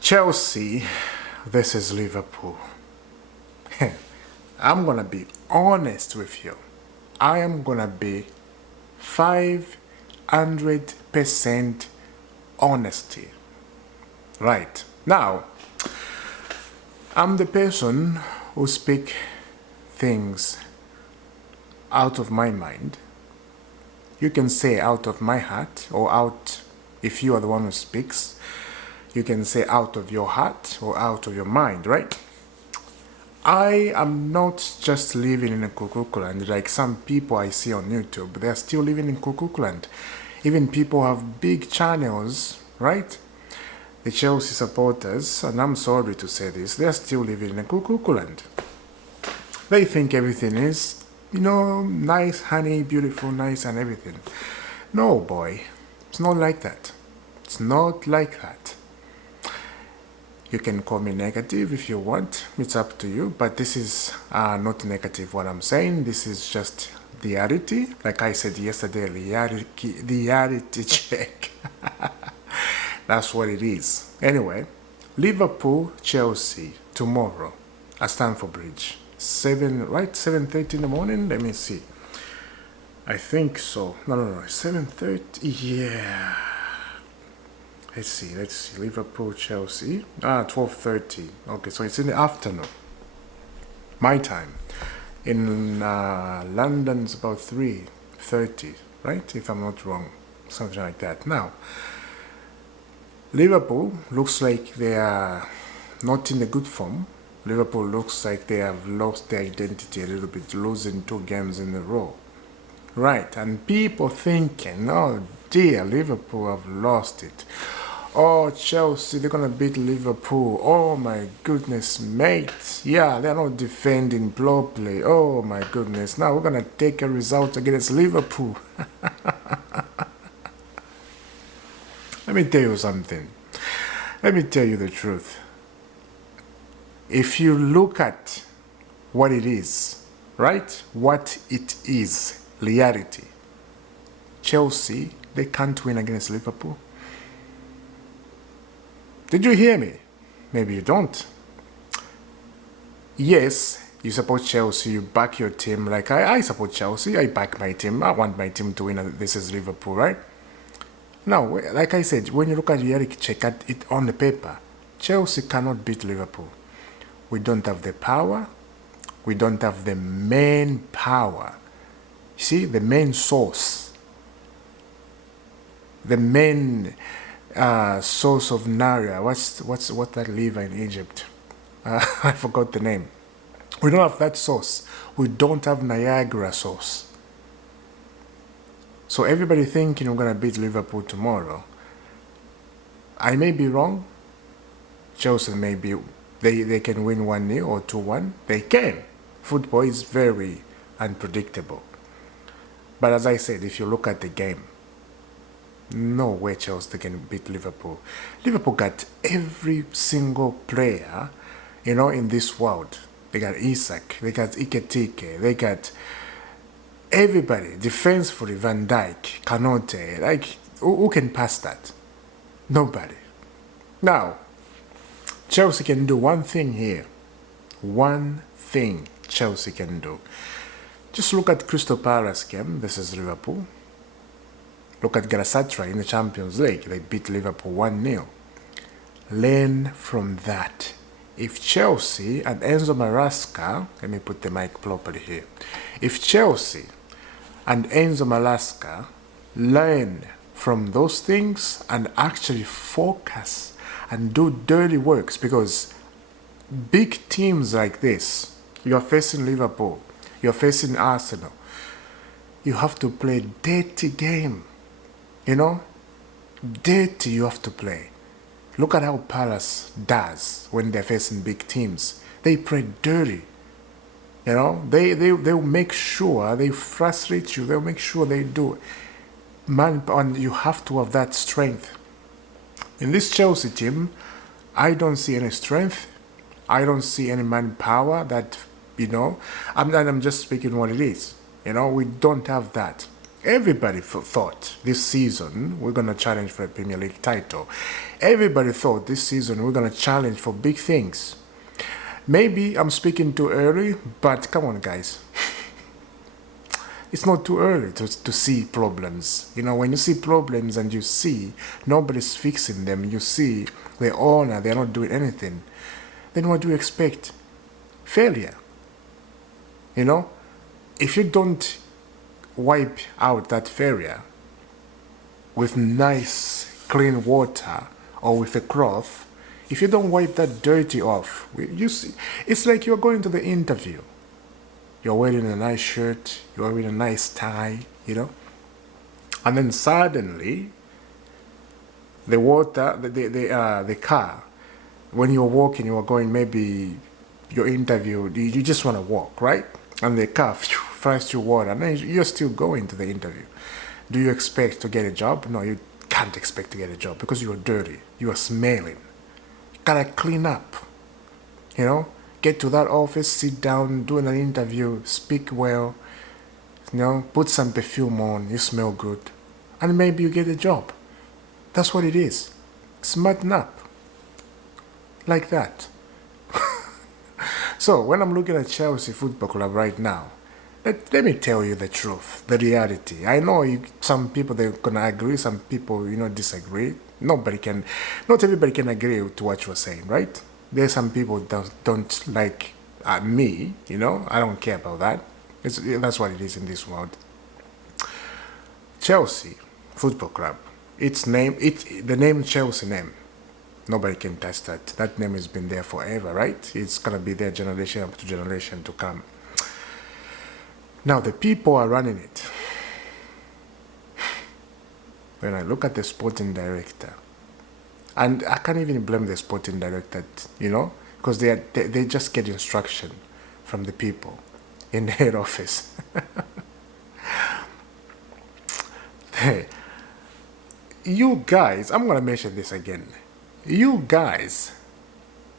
Chelsea, this is Liverpool. I'm gonna be honest with you. I am gonna be 500% honesty. Right. Now, I'm the person who speak things out of my mind. You can say out of my heart or out, if you are the one who speaks, you can say out of your heart or out of your mind, right? I am not just living in a Kukukuland like some people I see on YouTube. They're still living in Kukukuland. Even people have big channels, right? The Chelsea supporters, and I'm sorry to say this, they're still living in a Kukukuland. They think everything is, nice, honey, beautiful, nice and everything. No, boy, it's not like that. It's not like that. You can call me negative if you want, it's up to you, but this is not negative what I'm saying. This is just the reality. Like I said yesterday, the reality check. That's what it is. Anyway, Liverpool, Chelsea, tomorrow at Stamford Bridge. 7:30 in the morning? Let me see. I think so. No, 7:30, yeah. Let's see, Liverpool, Chelsea, 12:30, okay, so it's in the afternoon, my time. In London, it's about 3:30, right, if I'm not wrong, something like that. Now, Liverpool looks like they are not in a good form. Liverpool looks like they have lost their identity a little bit, losing 2 games in a row. Right, and people thinking, oh dear, Liverpool have lost it. Oh, Chelsea, they're going to beat Liverpool. Oh my goodness, mate. Yeah, they're not defending properly. Oh my goodness. Now we're going to take a result against Liverpool. Let me tell you something. Let me tell you the truth. If you look at what it is, right? What it is, reality. Chelsea, they can't win against Liverpool. Did you hear me? Maybe you don't. Yes, you support Chelsea, you back your team. Like I support Chelsea, I back my team. I want my team to win. This is Liverpool, right? Now, like I said, when you look at reality check at it on the paper, Chelsea cannot beat Liverpool. We don't have the power. We don't have the main power. You see, the main source. The main source of Naira. What's that river in Egypt? I forgot the name. We don't have that source. We don't have Niagara source. So everybody thinking we're gonna beat Liverpool tomorrow. I may be wrong. Chelsea may be. They can win 1-0 or 2-1. They can. Football is very unpredictable. But as I said, if you look at the game, no way Chelsea can beat Liverpool. Liverpool got every single player, in this world. They got Isak, they got Iketike, they got everybody. Defensively, Van Dijk, Kanote. Like, who can pass that? Nobody. Now, Chelsea can do one thing here. One thing Chelsea can do. Just look at Crystal Palace game. This is Liverpool. Look at Galatasaray in the Champions League. They beat Liverpool 1-0. Learn from that. If Chelsea and Enzo Maresca, let me put the mic properly here. If Chelsea and Enzo Maresca learn from those things and actually focus and do dirty works, because big teams like this, you're facing Liverpool, you're facing Arsenal, you have to play dirty game. Dirty you have to play. Look at how Palace does when they're facing big teams. They play dirty. They'll make sure they frustrate you. They'll make sure they do. Man, and you have to have that strength. In this Chelsea team, I don't see any strength. I don't see any manpower that, I'm just speaking what it is. We don't have that. Everybody thought this season we're going to challenge for a Premier League title. Everybody thought this season we're going to challenge for big things. Maybe I'm speaking too early, but come on, guys. It's not too early to see problems. You know, when you see problems and you see nobody's fixing them, you see the owner, they're not doing anything, then what do you expect? Failure. You know, if you don't wipe out that failure with nice clean water or with a cloth, if you don't wipe that dirty off, you see, it's like you're going to the interview. You're wearing a nice shirt, you're wearing a nice tie, you know, and then suddenly the water, the car, when you're walking, you are going, maybe your interview, you just want to walk, right? And the car flies through water, and then you're still going to the interview. Do you expect to get a job? No, you can't expect to get a job because you are dirty, you are smelling. You gotta clean up, you know. Get to that office, sit down, do an interview, speak well, you know, put some perfume on, you smell good, and maybe you get a job. That's what it is. Smarten up. Like that. So, when I'm looking at Chelsea Football Club right now, let me tell you the truth, the reality. I know some people, they're going to agree, some people, disagree. Not everybody can agree to what you're saying, right? There's some people that don't like me, I don't care about that. That's what it is in this world. Chelsea Football Club, the name Chelsea name, nobody can touch that. That name has been there forever, right? It's going to be there generation after generation to come. Now, the people are running it. When I look at the sporting director, and I can't even blame the sporting director, because they just get instruction from the people in the head office. Hey, you guys, I'm going to mention this again. You guys,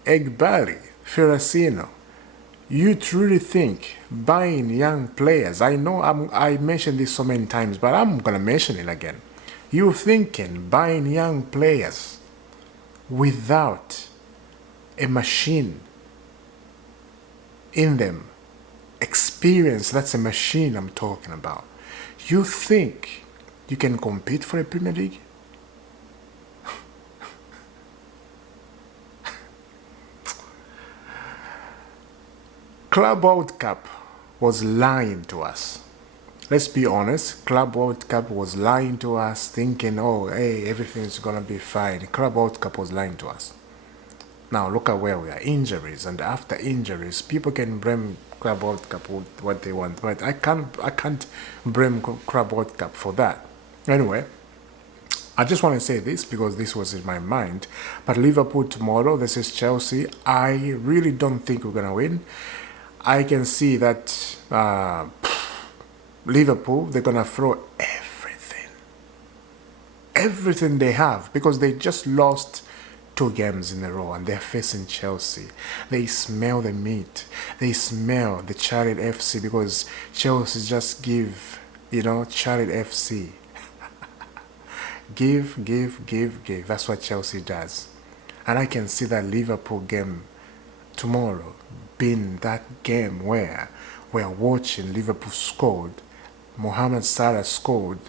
Egbali, Ferracino, you truly think buying young players, I know I mentioned this so many times, but I'm going to mention it again. You thinking buying young players without a machine in them, experience, that's a machine I'm talking about. You think you can compete for a Premier League? Club World Cup was lying to us. Let's be honest, Club World Cup was lying to us, thinking, oh, hey, everything's going to be fine. Club World Cup was lying to us. Now, look at where we are. Injuries, and after injuries, people can blame Club World Cup with what they want, but I can't blame Club World Cup for that. Anyway, I just want to say this because this was in my mind. But Liverpool tomorrow, this is Chelsea. I really don't think we're going to win. I can see that Liverpool, they're going to throw everything they have, because they just lost 2 games in a row and they're facing Chelsea. They smell the meat. They smell the Charlotte FC, because Chelsea just give, Charlotte FC. Give. That's what Chelsea does. And I can see that Liverpool game tomorrow being that game where we're watching Liverpool scored, Mohamed Salah scored,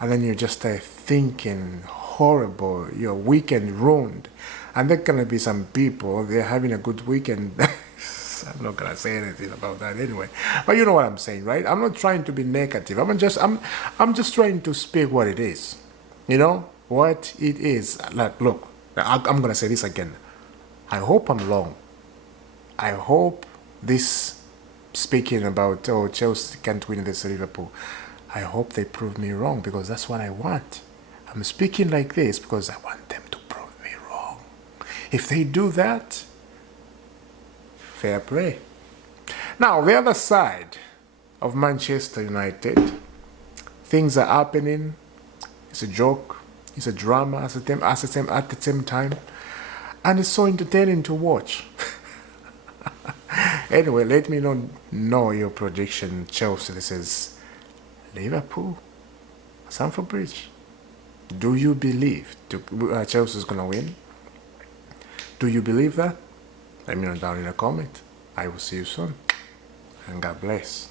and then you just start thinking horrible, your weekend ruined. And there going to be some people, they're having a good weekend. I'm not going to say anything about that anyway. But you know what I'm saying, right? I'm not trying to be negative. I'm just trying to speak what it is. What it is. Like, look, I'm going to say this again. I hope I'm wrong. I hope this speaking about, Chelsea can't win this Liverpool, I hope they prove me wrong, because that's what I want. I'm speaking like this because I want them to prove me wrong. If they do that, fair play. Now, the other side of Manchester United, things are happening. It's a joke. It's a drama at the same time. And it's so entertaining to watch. Anyway, let me know your prediction. Chelsea, this is Liverpool Stamford Bridge. Do you believe Chelsea is going to win? Do you believe that? Let me know down in the comment. I will see you soon. And God bless.